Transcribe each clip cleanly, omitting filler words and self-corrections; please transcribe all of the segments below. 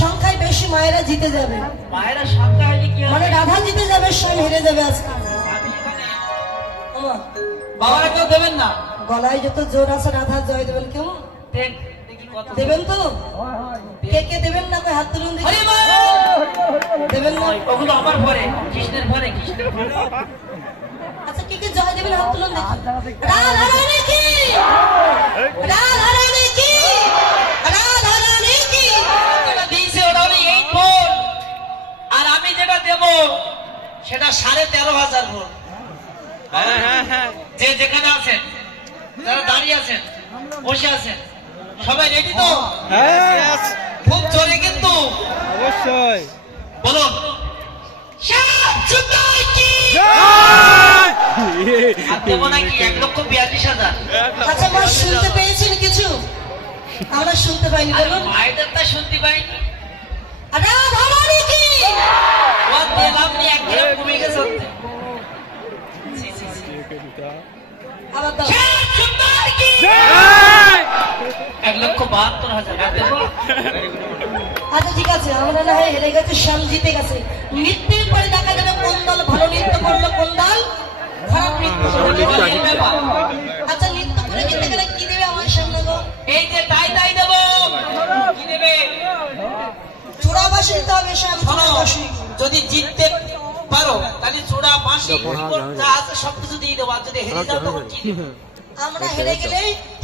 সংখ্যায় বেশি মায়েরা জিতে যাবে। মায়েরা সংখ্যা হলে কি হবে? মানে রাধা জিতে যাবে, স্বয়ং হেরে যাবে আজকে। বাবারা কেউ দেবেন না? গলায় যত জোর আছে রাধা জয় দেবেন। কেমন দেবেন তো? কে কে দেবেন না? হাত তুলুন দেখি। দেবেন না? ওগুলো আমার পরে, কৃষ্ণের পরে, কৃষ্ণের পরে। আচ্ছা কে কে জয় দেবেন হাত তুলুন দেখি। রাধা রানী কি, রাধা রানী কি, রাধা রানী কি। যেটা দিয়েছে ওটা হলো 8 ভোল্ট, আর আমি যেটা দেব সেটা 13,500 ভোল্ট। যে যেখানে আছেন, যারা দাঁড়িয়ে আছেন, বসে আছেন, সবাই রেডি তো? খুব জোরে কিন্তু অবশ্যই বলুন। আর দেবো নাকি 1,42,000? আচ্ছা মা শুনতে পেয়েছেন কিছু? আমরা শুনতে পাইনি, বলুন। মায়েদের তা শুনতে পাইনি। রাধা রানী কি, ও দিলাম নি, এক গ্রাম কমে গেছে। আবার দাও। 1,72,000 দেবো। আচ্ছা ঠিক আছে, আমরা না হয় হেরে গেছি, শ্যাম জিতে গেছে। নৃত্যের পরে দেখা যাবে কোন দল ভালো নৃত্য করলো, কোন দল খারাপ নৃত্য করলো। আচ্ছা নৃত্য করে জিতে গেলে কি দেবে আমার সামনে গো? এই যে তাই তাই দেবো। কি দেবে? চূড়া বাসি দিতে হবে শ্যাম, চূড়া বাসি। যদি জিততে পারো তাহলে চূড়া বাঁশি যা আছে সবকিছু দিয়ে দেবো, আর যদি হেরে যাও তখন কি দেবে? আমরা হেরে গেলে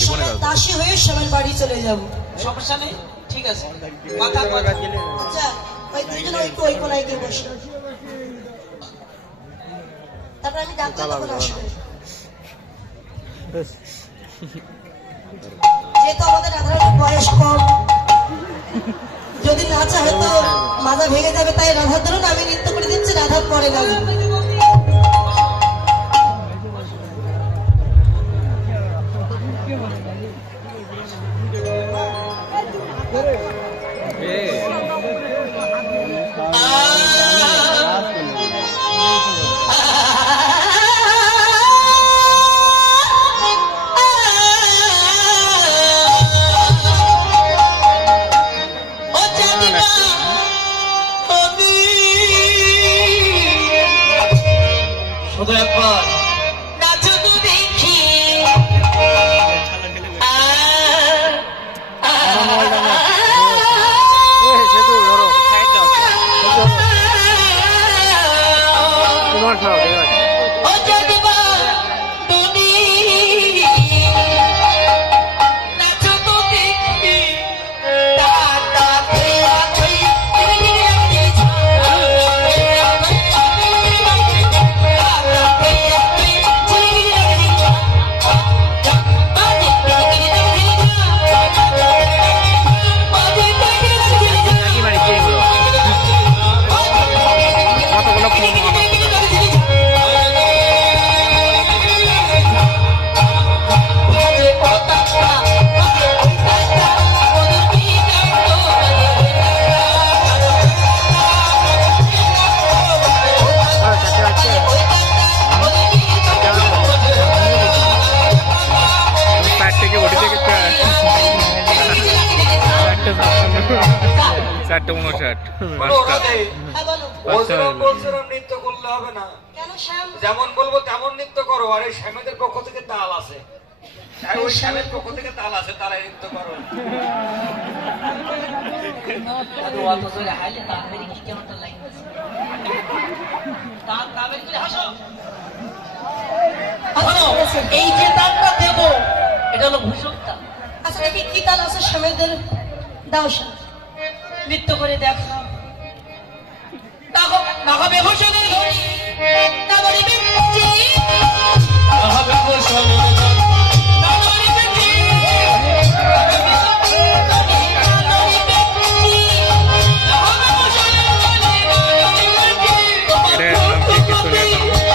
শ্যামের দাসী হয়ে শ্যামের বাড়ি চলে যাব। সমস্যা নেই, ঠিক আছে। মাথা আচ্ছা ওই দুজন ওই কোনায় গিয়ে বসে, তারপর আমি ডাক্তার তখন আসবে। যেহেতু আমাদের রাধারানীর বয়স কম, যদি নাচা হয়তো মাজা ভেঙে যাবে, তাই রাধার ধরুন আমি নৃত্য করে দিচ্ছি, রাধার পরে নাচবে। শুধু একবার নাচো তো দেখি। চারটে 59 নৃত্য করলে হবে না, কেন শ্যাম? যেমন বলবো তেমন নৃত্য করো। আর এই শ্যামেদের পক্ষ থেকে তাল আছে, ওই শ্যামের পক্ষ থেকে তাল আছে, তারাই নৃত্য করো। এই যে তালটা দেবো এটা হলো ভূষণ তাল। আচ্ছা দেখি কি তাল আছে শ্যামেদের, দাও শ্যাম। নৃত্য করে দেখো। নাগাবে ভূষণের ধ্বনি, নাগরিবে জি, নাগাবে ভূষণের ধ্বনি, নাগরিবে জি, নাগাবে ভূষণের ধ্বনি, নাগরিবে জি, নাগাবে ভূষণের ধ্বনি, নাগরিবে জি। এটা নাম কি কিছু নেই এখন।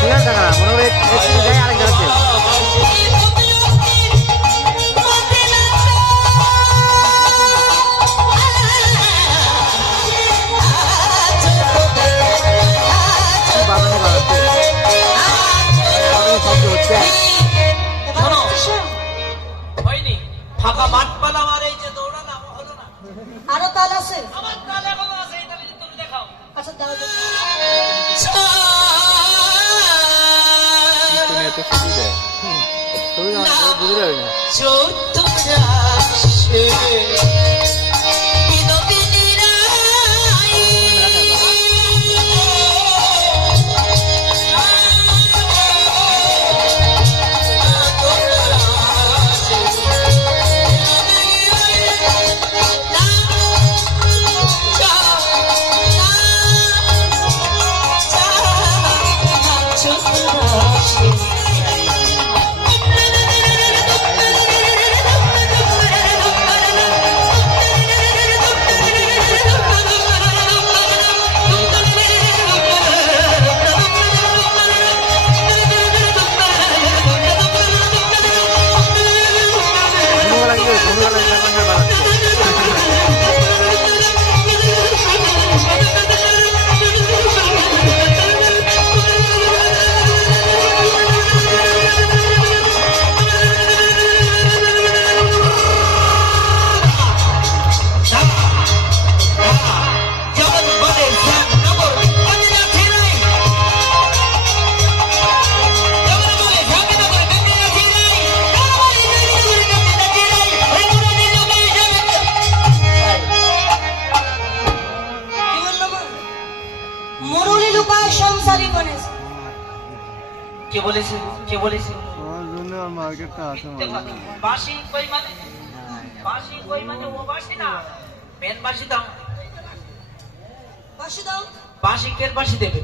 ঠিক আছে না মনে হয় একটু যাই আরেক জায়গায় আরো তাল আছে? আমার তাল এখনো আছে, এই তালে তুমি দেখাও। আচ্ছা দাঁড়াও তো। তুমি এত সুযোগ দেয় তুমি বুঝতে পারবে না মরুলি লুকায় সংসারী বনে। কে বলেছে? কে বলেছে? মার্কেটটা আছে বাঁশি কই মানে? বাঁশি কই মানে ও বাঁশি না, মেন বাঁশি দাও। বাঁশি দাও। বাঁশি কের বাঁশি দেবে?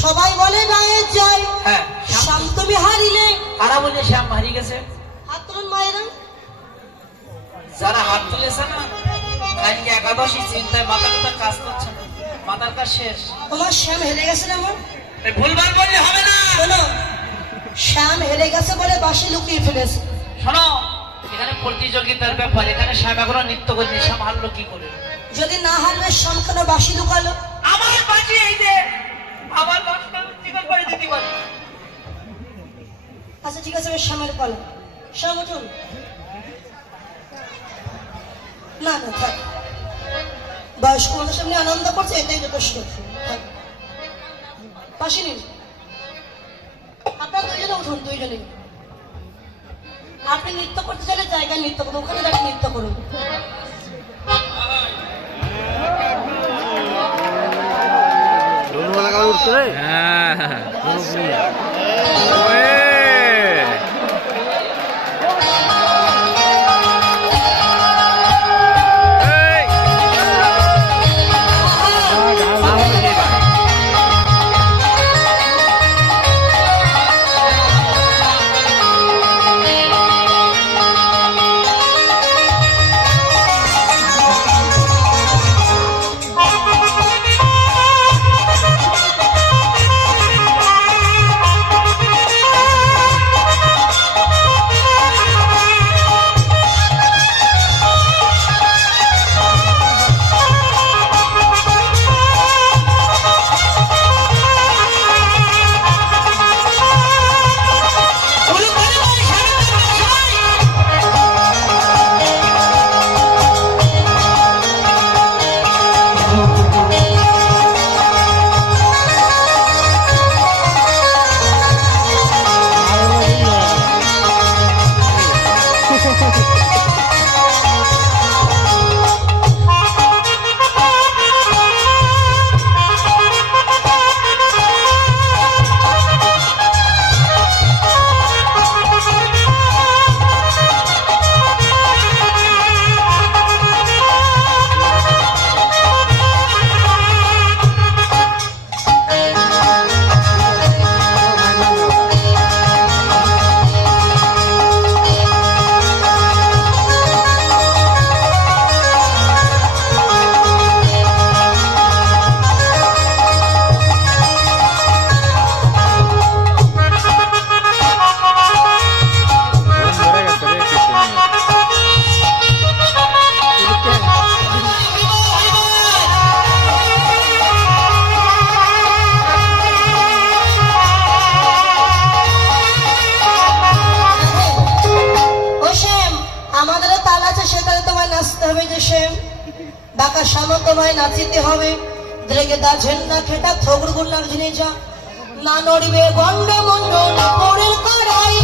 সবাই বলে গায়ে যায়, হ্যাঁ, শাম তুমি হারিলে। কারা বলে শ্যাম হারিয়ে গেছে? হাত তুলুন মায়েরা। যারা হাত তুলেছে না, আজকে একাদশী চিন্তায় মাথা কথা কাজ করছে না, মাথার কাজ শেষ। তোমার শ্যাম হেরে গেছে না আমার? এই ভুলভাল বললে হবে না। শোনো, শ্যাম হেরে গেছে বলে বাঁশি লুকিয়ে ফেলেছে। শোনো, এখানে প্রতিযোগিতার ব্যাপার, এখানে শ্যাম এখনো নৃত্য করছে, শ্যাম হারলো কি করে? যদি না হারবে শ্যাম কেন বাঁশি লুকালো? আমার বাঁশি এই যে, আমার বাঁশিটা চিকন করে দিতে পারি। আচ্ছা ঠিক আছে, শ্যামের পালা। শ্যাম উঠুন। না না থাক, বয়স্ক মানুষ এমনি আনন্দ করছে, এটাই যথেষ্ট। থাক। বাঁশি নিন। আপনারা দুইজনে উঠুন, দুইজনে। আপনি নৃত্য করতে চাইলে জায়গায় নৃত্য করুন, ওখানে দাঁড়িয়ে নৃত্য করুন। হ্যাঁ ডাকা সামো তোমায় নাচিতে হবে দ্রেগে দা ঝেন্ডা খেটা থগড় গুন্নার জিনে যা না নড়িবে গন্ড মন্ড পরের কড়াই